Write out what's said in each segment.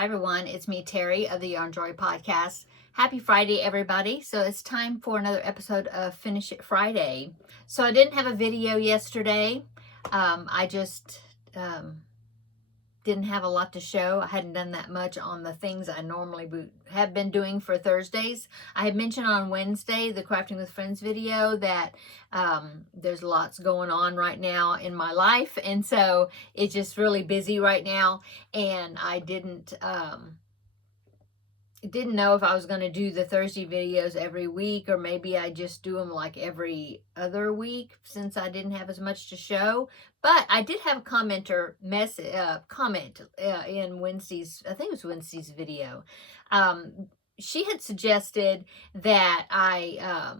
Hi everyone, it's me Terry of the Yarn Joy Podcast. Happy Friday everybody. So it's time for another episode of Finish It Friday. So I didn't have a video yesterday. I just didn't have a lot to show. I hadn't done that much on the things I normally have been doing for Thursdays. I had mentioned on Wednesday, the Crafting with Friends video, that there's lots going on right now in my life. And so it's just really busy right now. And I didn't know if I was going to do the Thursday videos every week, or maybe I just do them like every other week since I didn't have as much to show. But I did have a commenter comment in Wednesday's, I think it was Wednesday's video. She had suggested that I,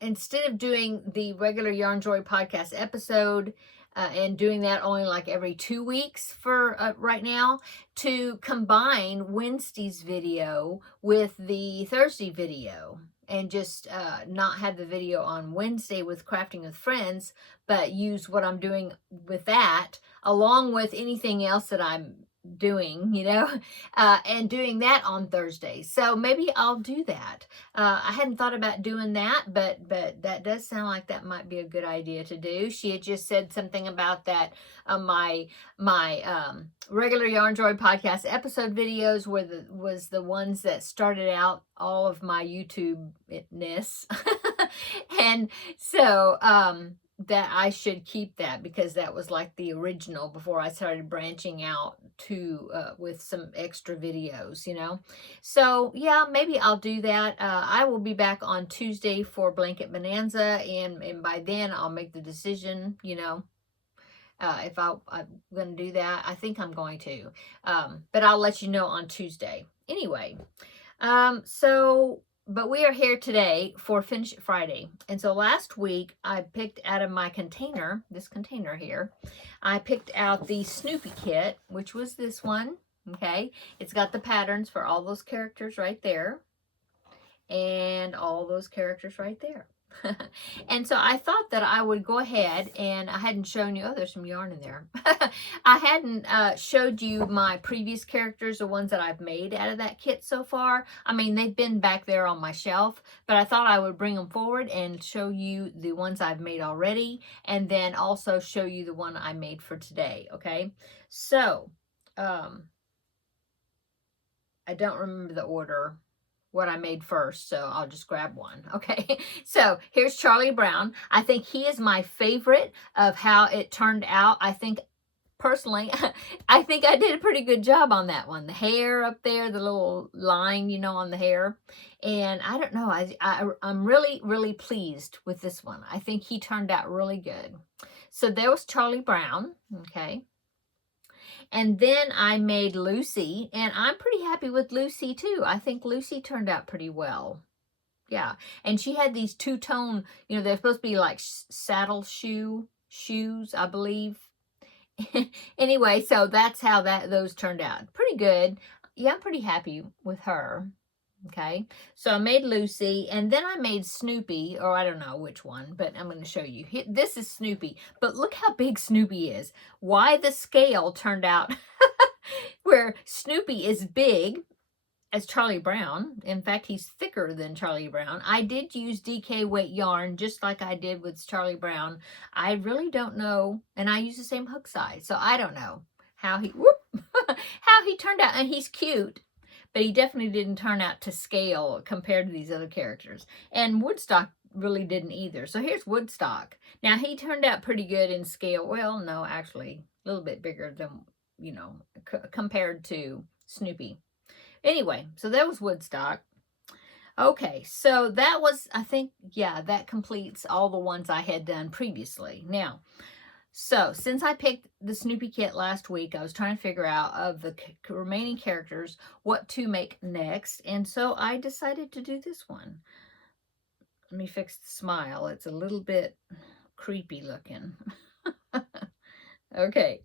instead of doing the regular Yarn Joy podcast episode, and doing that only like every 2 weeks for right now, to combine Wednesday's video with the Thursday video and just not have the video on Wednesday with Crafting with Friends, but use what I'm doing with that along with anything else that I'm doing, and doing that on Thursday. So maybe I'll do that. I hadn't thought about doing that, but that does sound like that might be a good idea to do. She had just said something about that. My regular Yarn Joy podcast episode videos was the ones that started out all of my YouTube-ness. And so that I should keep that, because that was like the original before I started branching out to with some extra videos, So yeah, maybe I'll do that. I will be back on Tuesday for Blanket Bonanza, and by then I'll make the decision, if I'm going to do that. I think I'm going to, but I'll let you know on Tuesday. Anyway, but we are here today for Finish It Friday. And so last week I picked out of my container, this container here, I picked out the Snoopy kit, which was this one. Okay. It's got the patterns for all those characters right there. And all those characters right there. And so I thought that I would go ahead, and I hadn't shown you, there's some yarn in there. I hadn't showed you my previous characters, the ones that I've made out of that kit so far. I mean, they've been back there on my shelf, but I thought I would bring them forward and show you the ones I've made already, and then also show you the one I made for today, okay? So, I don't remember the order, what I made first, so I'll just grab one. Okay, so here's Charlie Brown. I think he is my favorite of how it turned out. I think personally, I think I did a pretty good job on that one. The hair up there, the little line, on the hair. And I don't know, I'm really, really pleased with this one. I think he turned out really good. So there was Charlie Brown, okay. And then I made Lucy, and I'm pretty happy with Lucy too. I think Lucy turned out pretty well. Yeah, and she had these two-tone, they're supposed to be like saddle shoes, I believe. Anyway, so that's how those turned out. Pretty good. Yeah, I'm pretty happy with her. Okay, so I made Lucy, and then I made Snoopy, or I don't know which one, but I'm going to show you. This is Snoopy, but look how big Snoopy is. Why the scale turned out where Snoopy is big as Charlie Brown. In fact, he's thicker than Charlie Brown. I did use DK weight yarn, just like I did with Charlie Brown. I really don't know, and I use the same hook size, so I don't know how he turned out, and he's cute. But he definitely didn't turn out to scale compared to these other characters. And Woodstock really didn't either. So here's Woodstock. Now, he turned out pretty good in scale. Well, no, actually, a little bit bigger than, compared to Snoopy. Anyway, so that was Woodstock. Okay, so that was, I think, yeah, that completes all the ones I had done previously. Now, so since I picked the Snoopy kit last week, I was trying to figure out of the remaining characters what to make next. And so I decided to do this one. Let me fix the smile. It's a little bit creepy looking. Okay.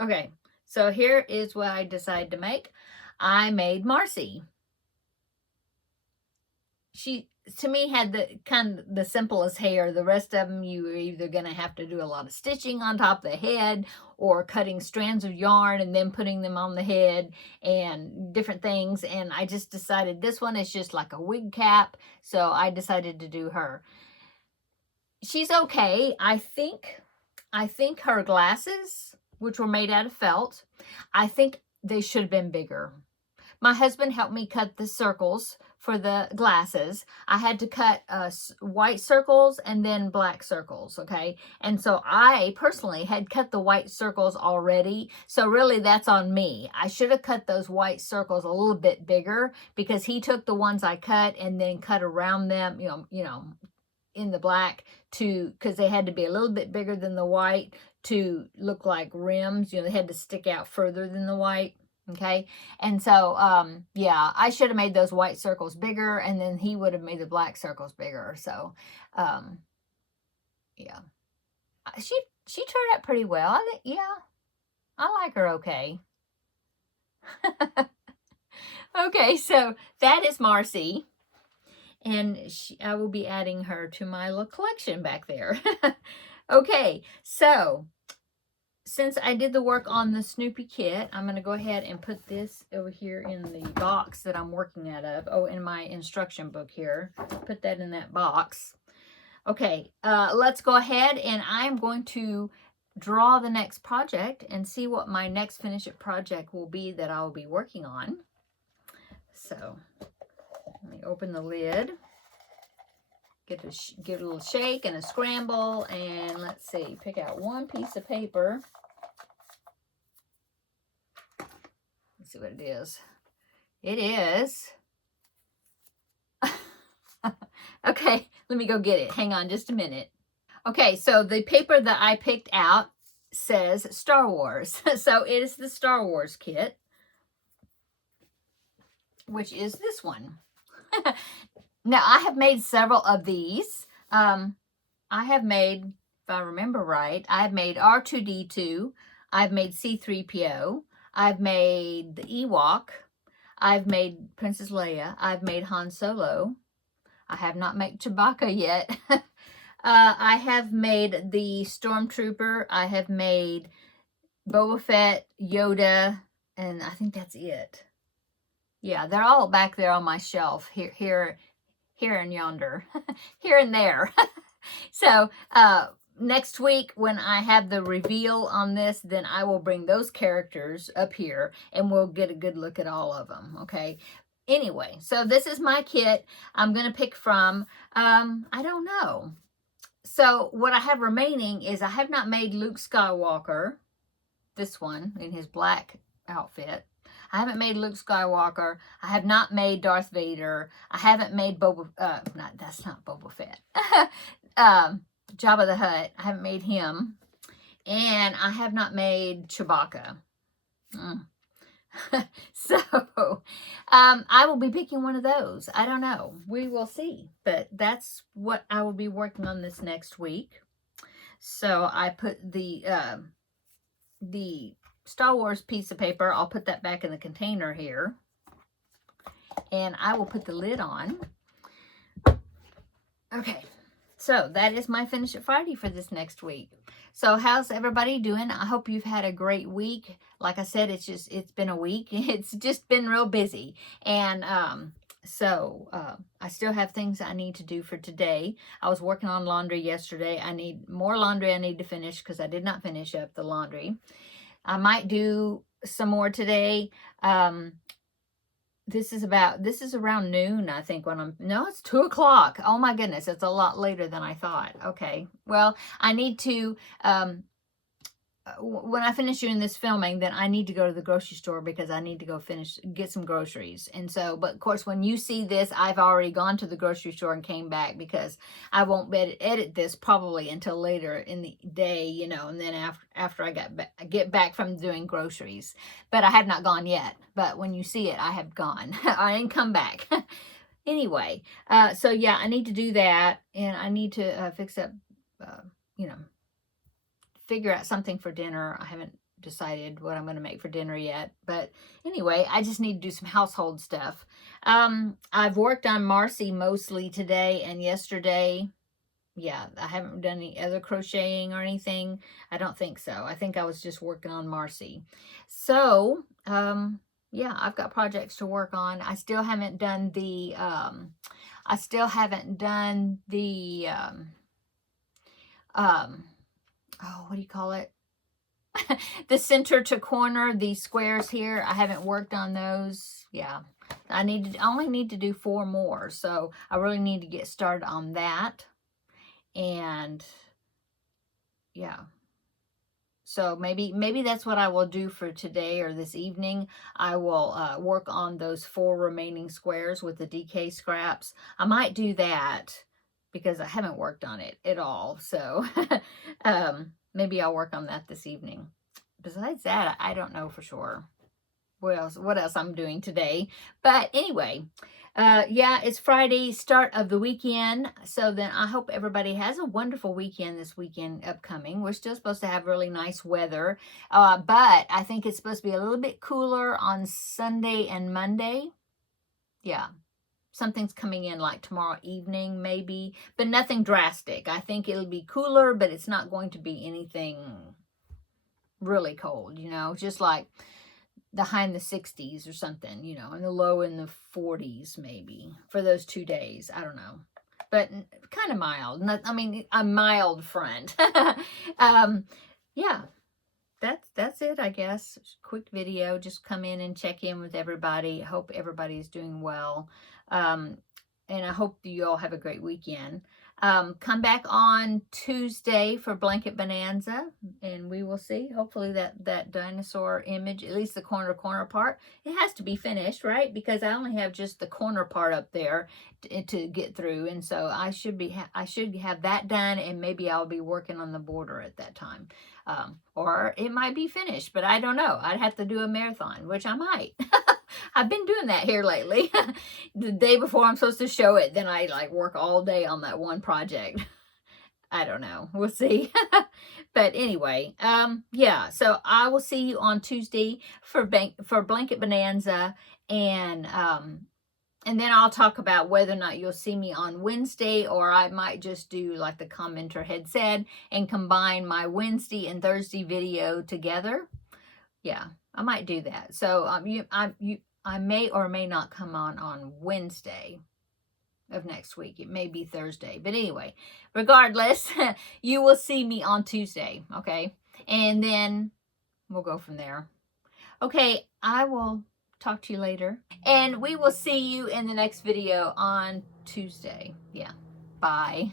Okay. So here is what I decided to make. I made Marcy. to me, had the kind of the simplest hair. The rest of them, you were either going to have to do a lot of stitching on top of the head, or cutting strands of yarn and then putting them on the head, and different things. And I just decided this one is just like a wig cap, so I decided to do her. She's okay. I think her glasses, which were made out of felt, I think they should have been bigger. My husband helped me cut the circles for the glasses. I had to cut white circles and then black circles, okay? And so I personally had cut the white circles already. So really that's on me. I should have cut those white circles a little bit bigger, because he took the ones I cut and then cut around them, you know, in the black, because they had to be a little bit bigger than the white to look like rims. You know, they had to stick out further than the white. Okay. And so, yeah, I should have made those white circles bigger, and then he would have made the black circles bigger. So, yeah, she turned out pretty well. I think, yeah, I like her. Okay. Okay. So that is Marcy, and I will be adding her to my little collection back there. Okay. So, since I did the work on the Snoopy kit, I'm going to go ahead and put this over here in the box that I'm working out of. Oh, in my instruction book here. Put that in that box. Okay, let's go ahead, and I'm going to draw the next project and see what my next finished project will be that I'll be working on. So, let me open the lid. Give it a little shake and a scramble, and let's see, pick out one piece of paper. Let's see what it is. It is. Okay, let me go get it. Hang on just a minute. Okay, so the paper that I picked out says Star Wars. So it is the Star Wars kit, which is this one. Now, I have made several of these. I have made, if I remember right, I've made R2-D2. I've made C-3PO. I've made the Ewok. I've made Princess Leia. I've made Han Solo. I have not made Chewbacca yet. I have made the Stormtrooper. I have made Boba Fett, Yoda, and I think that's it. Yeah, they're all back there on my shelf. Here and yonder. Here and there. So, next week when I have the reveal on this, then I will bring those characters up here and we'll get a good look at all of them, okay? Anyway, so this is my kit. I'm going to pick from, I don't know. So what I have remaining is I have not made Luke Skywalker, this one in his black outfit. I haven't made Luke Skywalker. I have not made Darth Vader. I haven't made that's not Boba Fett. Jabba the Hutt. I haven't made him. And I have not made Chewbacca. So, I will be picking one of those. I don't know. We will see. But that's what I will be working on this next week. So, I put the Star Wars piece of paper. I'll put that back in the container here. And I will put the lid on. Okay. So, that is my Finish It Friday for this next week. So, how's everybody doing? I hope you've had a great week. Like I said, it's been a week. It's just been real busy. And so I still have things I need to do for today. I was working on laundry yesterday. I need more laundry I need to finish because I did not finish up the laundry. I might do some more today. This is around noon, I think, no, it's 2 o'clock. Oh my goodness, it's a lot later than I thought. Okay, well, I need to, when I finish doing this filming, then I need to go to the grocery store because I need to go get some groceries. And so, but of course, when you see this, I've already gone to the grocery store and came back because I won't edit this probably until later in the day, you know, and then after I get back from doing groceries. But I have not gone yet. But when you see it, I have gone. I didn't come back. Anyway, so yeah, I need to do that, and I need to fix up, you know, figure out something for dinner. I haven't decided what I'm going to make for dinner yet. But anyway, I just need to do some household stuff. I've worked on Marcy mostly today and yesterday. Yeah, I haven't done any other crocheting or anything. I don't think so. I think I was just working on Marcy. So, yeah, I've got projects to work on. I still haven't done the, oh, what do you call it? The center to corner, these squares here. I haven't worked on those. Yeah, I only need to do 4 more. So I really need to get started on that. And yeah, so maybe that's what I will do for today or this evening. I will work on those 4 remaining squares with the DK scraps. I might do that because I haven't worked on it at all. So maybe I'll work on that this evening. Besides that, I don't know for sure what else I'm doing today. But anyway, yeah, it's Friday, start of the weekend. So then I hope everybody has a wonderful weekend this weekend upcoming. We're still supposed to have really nice weather. But I think it's supposed to be a little bit cooler on Sunday and Monday. Yeah. Something's coming in like tomorrow evening, maybe, but nothing drastic. I think it'll be cooler, but it's not going to be anything really cold, just like the high in the 60s or something, and the low in the 40s maybe for those 2 days. I don't know, but kind of mild. A mild front. Yeah, that's it, I guess. Quick video, just come in and check in with everybody. Hope everybody's doing well. And I hope you all have a great weekend. Come back on Tuesday for Blanket Bonanza, and we will see. Hopefully that dinosaur image, at least the corner part, it has to be finished, right? Because I only have just the corner part up there to get through, and so I should have that done, and maybe I'll be working on the border at that time. Or it might be finished, but I don't know. I'd have to do a marathon, which I might. I've been doing that here lately. The day before I'm supposed to show it, then I work all day on that one project. I don't know. We'll see. But anyway, yeah, so I will see you on Tuesday for Blanket Bonanza, and then I'll talk about whether or not you'll see me on Wednesday, or I might just do like the commenter had said and combine my Wednesday and Thursday video together. Yeah, I might do that. So I may or may not come on Wednesday of next week. It may be Thursday. But anyway, regardless, you will see me on Tuesday, okay? And then we'll go from there. Okay, I will talk to you later. And we will see you in the next video on Tuesday. Yeah, bye.